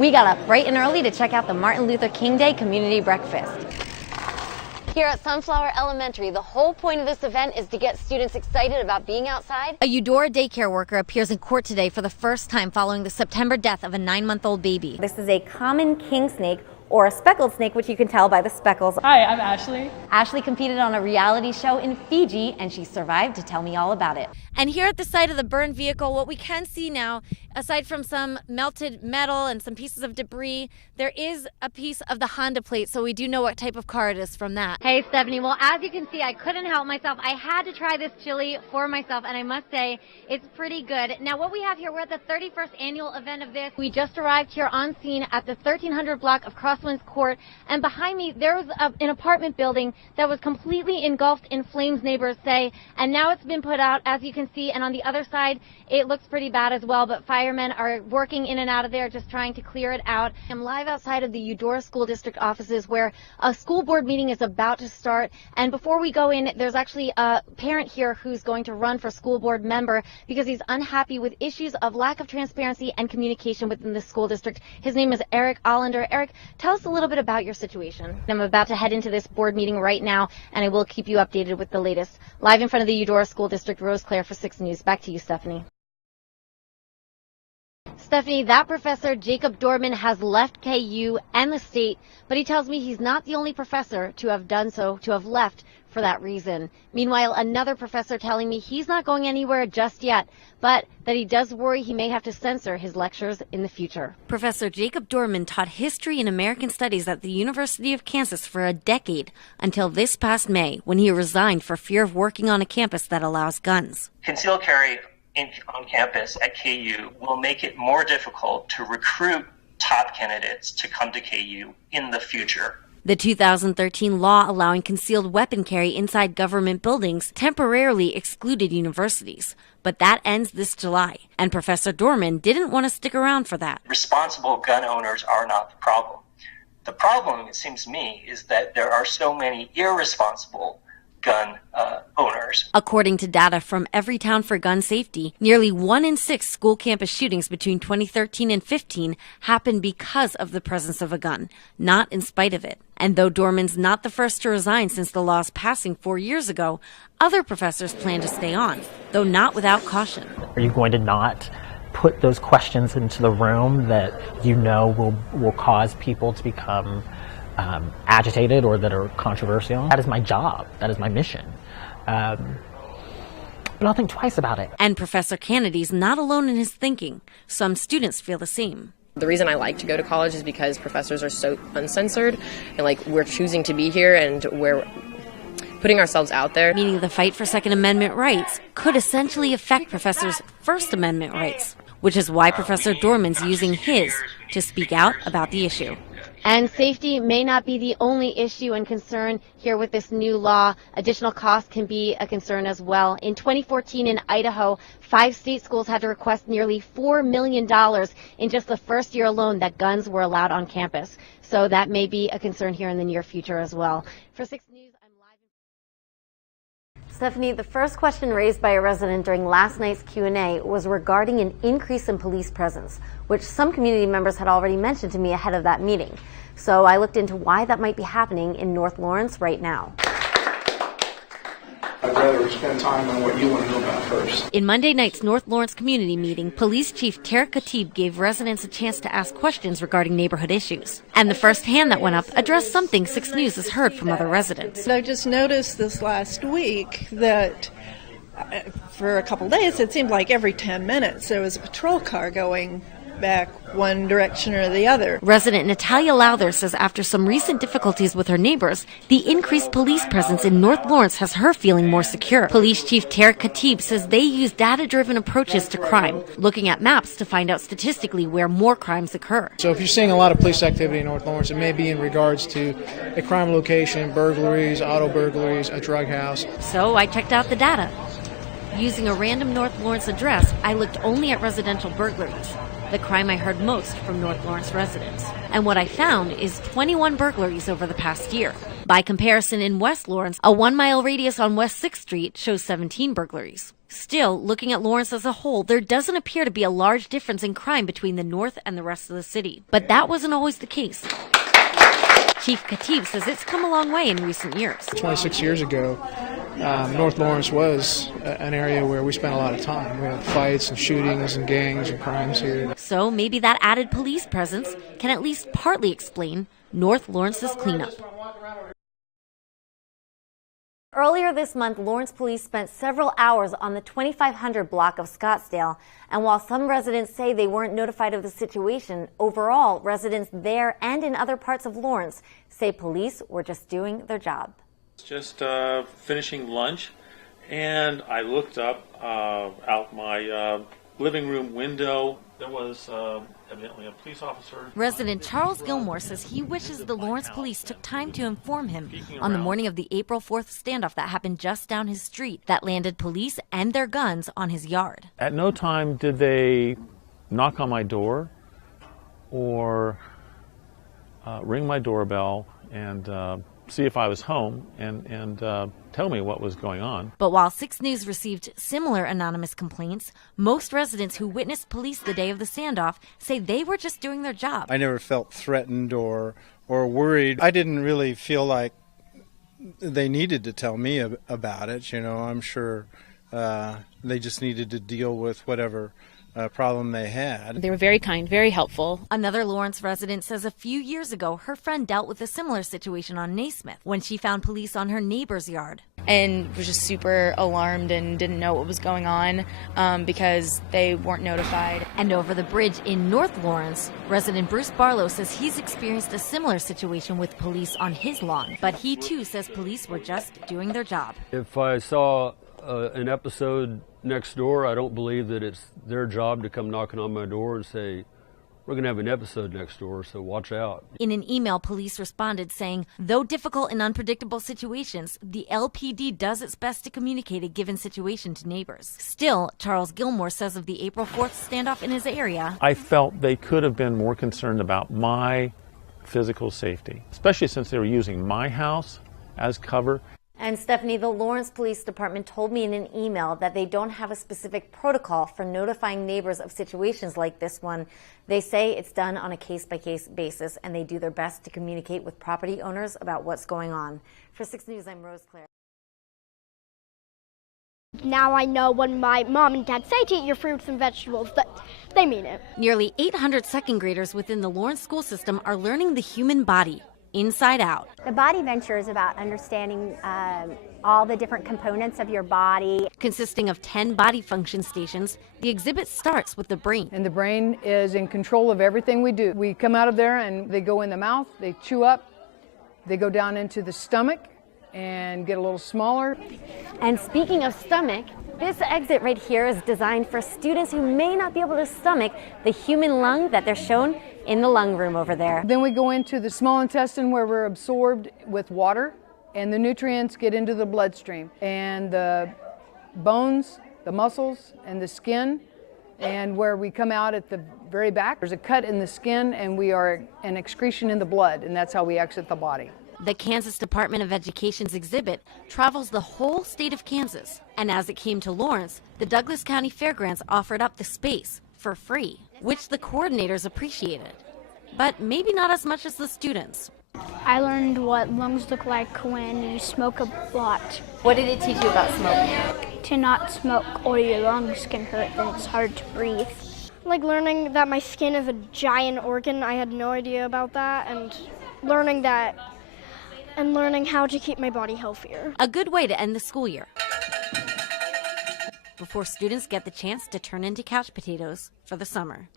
We got up bright and early to check out the Martin Luther King Day Community Breakfast. Here at Sunflower Elementary, the whole point of this event is to get students excited about being outside. A Eudora daycare worker appears in court today for the first time following the September death of a 9-month-old baby. This is a common king snake, or a speckled snake, which you can tell by the speckles. Hi, I'm Ashley. Ashley competed on a reality show in Fiji, and she survived to tell me all about it. And here at the site of the burned vehicle, what we can see now, aside from some melted metal and some pieces of debris, there is a piece of the Honda plate, so we do know what type of car it is from that. Hey, Stephanie, well, as you can see, I couldn't help myself. I had to try this chili for myself, and I must say, it's pretty good. Now, what we have here, we're at the 31st annual event of this. We just arrived here on scene at the 1300 block of Crosswinds Court, and behind me, there was an apartment building that was completely engulfed in flames, neighbors say, and now it's been put out, as you can see, and on the other side, it looks pretty bad as well, but firemen are working in and out of there, just trying to clear it out. I'm live outside of the Eudora School District offices where a school board meeting is about to start, and before we go in, there's actually a parent here who's going to run for school board member because he's unhappy with issues of lack of transparency and communication within the school district. His name is Eric Allender. Eric, tell us a little bit about your situation. I'm about to head into this board meeting right now, and I will keep you updated with the latest. Live in front of the Eudora School District, Rose Claire for 6 News. Back to you, Stephanie. Stephanie, that Professor Jacob Dorman has left KU and the state, but he tells me he's not the only professor to have done so, to have left for that reason. Meanwhile, another professor telling me he's not going anywhere just yet, but that he does worry he may have to censor his lectures in the future. Professor Jacob Dorman taught history and American studies at the University of Kansas for a decade until this past May, when he resigned for fear of working on a campus that allows guns. Concealed carry on campus at KU will make it more difficult to recruit top candidates to come to KU in the future. The 2013 law allowing concealed weapon carry inside government buildings temporarily excluded universities, but that ends this July, and Professor Dorman didn't want to stick around for that. Responsible gun owners are not the problem. The problem, it seems to me, is that there are so many irresponsible gun owners. According to data from Everytown for Gun Safety, nearly 1 in 6 school campus shootings between 2013 and 15 happened because of the presence of a gun, not in spite of it. And though Dorman's not the first to resign since the law's passing 4 years ago, other professors plan to stay on, though not without caution. Are you going to not put those questions into the room that you know will cause people to become agitated or that are controversial? That is my job. That is my mission. But I'll think twice about it. And Professor Kennedy's not alone in his thinking. Some students feel the same. The reason I like to go to college is because professors are so uncensored, and we're choosing to be here and we're putting ourselves out there. Meaning the fight for Second Amendment rights could essentially affect professors' First Amendment rights, which is why Professor Dorman's using his to speak out about the issue. And safety may not be the only issue and concern here with this new law. Additional costs can be a concern as well. In 2014 in Idaho, 5 state schools had to request nearly $4 million in just the first year alone that guns were allowed on campus. So that may be a concern here in the near future as well. For 6 News, I'm live. Stephanie, the first question raised by a resident during last night's Q&A was regarding an increase in police presence, which some community members had already mentioned to me ahead of that meeting. So I looked into why that might be happening in North Lawrence right now. I'd rather spend time on what you want to know about first. In Monday night's North Lawrence community meeting, Police Chief Tarek Khatib gave residents a chance to ask questions regarding neighborhood issues. And the first hand that went up addressed something 6 News has heard from other residents. I just noticed this last week that for a couple days it seemed like every 10 minutes there was a patrol car going back one direction or the other. Resident Natalia Lowther says after some recent difficulties with her neighbors, the increased police presence in North Lawrence has her feeling more secure. Police Chief Tarek Khatib says they use data-driven approaches to crime, looking at maps to find out statistically where more crimes occur. So if you're seeing a lot of police activity in North Lawrence, it may be in regards to a crime location, burglaries, auto burglaries, a drug house. So I checked out the data. Using a random North Lawrence address, I looked only at residential burglaries, the crime I heard most from North Lawrence residents. And what I found is 21 burglaries over the past year. By comparison, in West Lawrence, a 1-mile radius on West 6th Street shows 17 burglaries. Still, looking at Lawrence as a whole, there doesn't appear to be a large difference in crime between the north and the rest of the city. But that wasn't always the case. Chief Khatib says it's come a long way in recent years. 26 years ago, North Lawrence was an area where we spent a lot of time. We had fights and shootings and gangs and crimes here. So maybe that added police presence can at least partly explain North Lawrence's cleanup. Earlier this month, Lawrence police spent several hours on the 2500 block of Scottsdale. And while some residents say they weren't notified of the situation, overall, residents there and in other parts of Lawrence say police were just doing their job. Just finishing lunch, and I looked up out my living room window. There was evidently a police officer. Resident Charles Gilmore says he wishes the Lawrence police took time to inform him on the morning of the April 4th standoff that happened just down his street that landed police and their guns on his yard. At no time did they knock on my door or ring my doorbell and see if I was home and tell me what was going on. But while 6 News received similar anonymous complaints, most residents who witnessed police the day of the standoff say they were just doing their job. I never felt threatened or worried. I didn't really feel like they needed to tell me about it. You know, I'm sure they just needed to deal with whatever problem they had. They were very kind, very helpful. Another Lawrence resident says a few years ago her friend dealt with a similar situation on Naismith when she found police on her neighbor's yard. And was just super alarmed and didn't know what was going on because they weren't notified. And over the bridge in North Lawrence, resident Bruce Barlow says he's experienced a similar situation with police on his lawn. But he too says police were just doing their job. If I saw an episode next door, I don't believe that it's their job to come knocking on my door and say, we're going to have an episode next door, so watch out. In an email, police responded saying, though difficult and unpredictable situations, the LPD does its best to communicate a given situation to neighbors. Still, Charles Gilmore says of the April 4th standoff in his area, I felt they could have been more concerned about my physical safety, especially since they were using my house as cover. And Stephanie, the Lawrence Police Department told me in an email that they don't have a specific protocol for notifying neighbors of situations like this one. They say it's done on a case-by-case basis, and they do their best to communicate with property owners about what's going on. For 6 News, I'm Rose Claire. Now I know when my mom and dad say to eat your fruits and vegetables, that they mean it. Nearly 800 second graders within the Lawrence school system are learning the human body inside out. The Body Venture is about understanding all the different components of your body. Consisting of 10 body function stations, the exhibit starts with the brain. And the brain is in control of everything we do. We come out of there and they go in the mouth, they chew up, they go down into the stomach and get a little smaller. And speaking of stomach, this exit right here is designed for students who may not be able to stomach the human lung that they're shown in the lung room over there. Then we go into the small intestine where we're absorbed with water and the nutrients get into the bloodstream. And the bones, the muscles, and the skin, and where we come out at the very back, there's a cut in the skin and we are an excretion in the blood, and that's how we exit the body. The Kansas Department of Education's exhibit travels the whole state of Kansas. And as it came to Lawrence, the Douglas County Fairgrounds offered up the space for free, which the coordinators appreciated, but maybe not as much as the students. I learned what lungs look like when you smoke a lot. What did it teach you about smoking? To not smoke or your lungs can hurt and it's hard to breathe. Like learning that my skin is a giant organ, I had no idea about that, and learning how to keep my body healthier. A good way to end the school year, before students get the chance to turn into couch potatoes for the summer.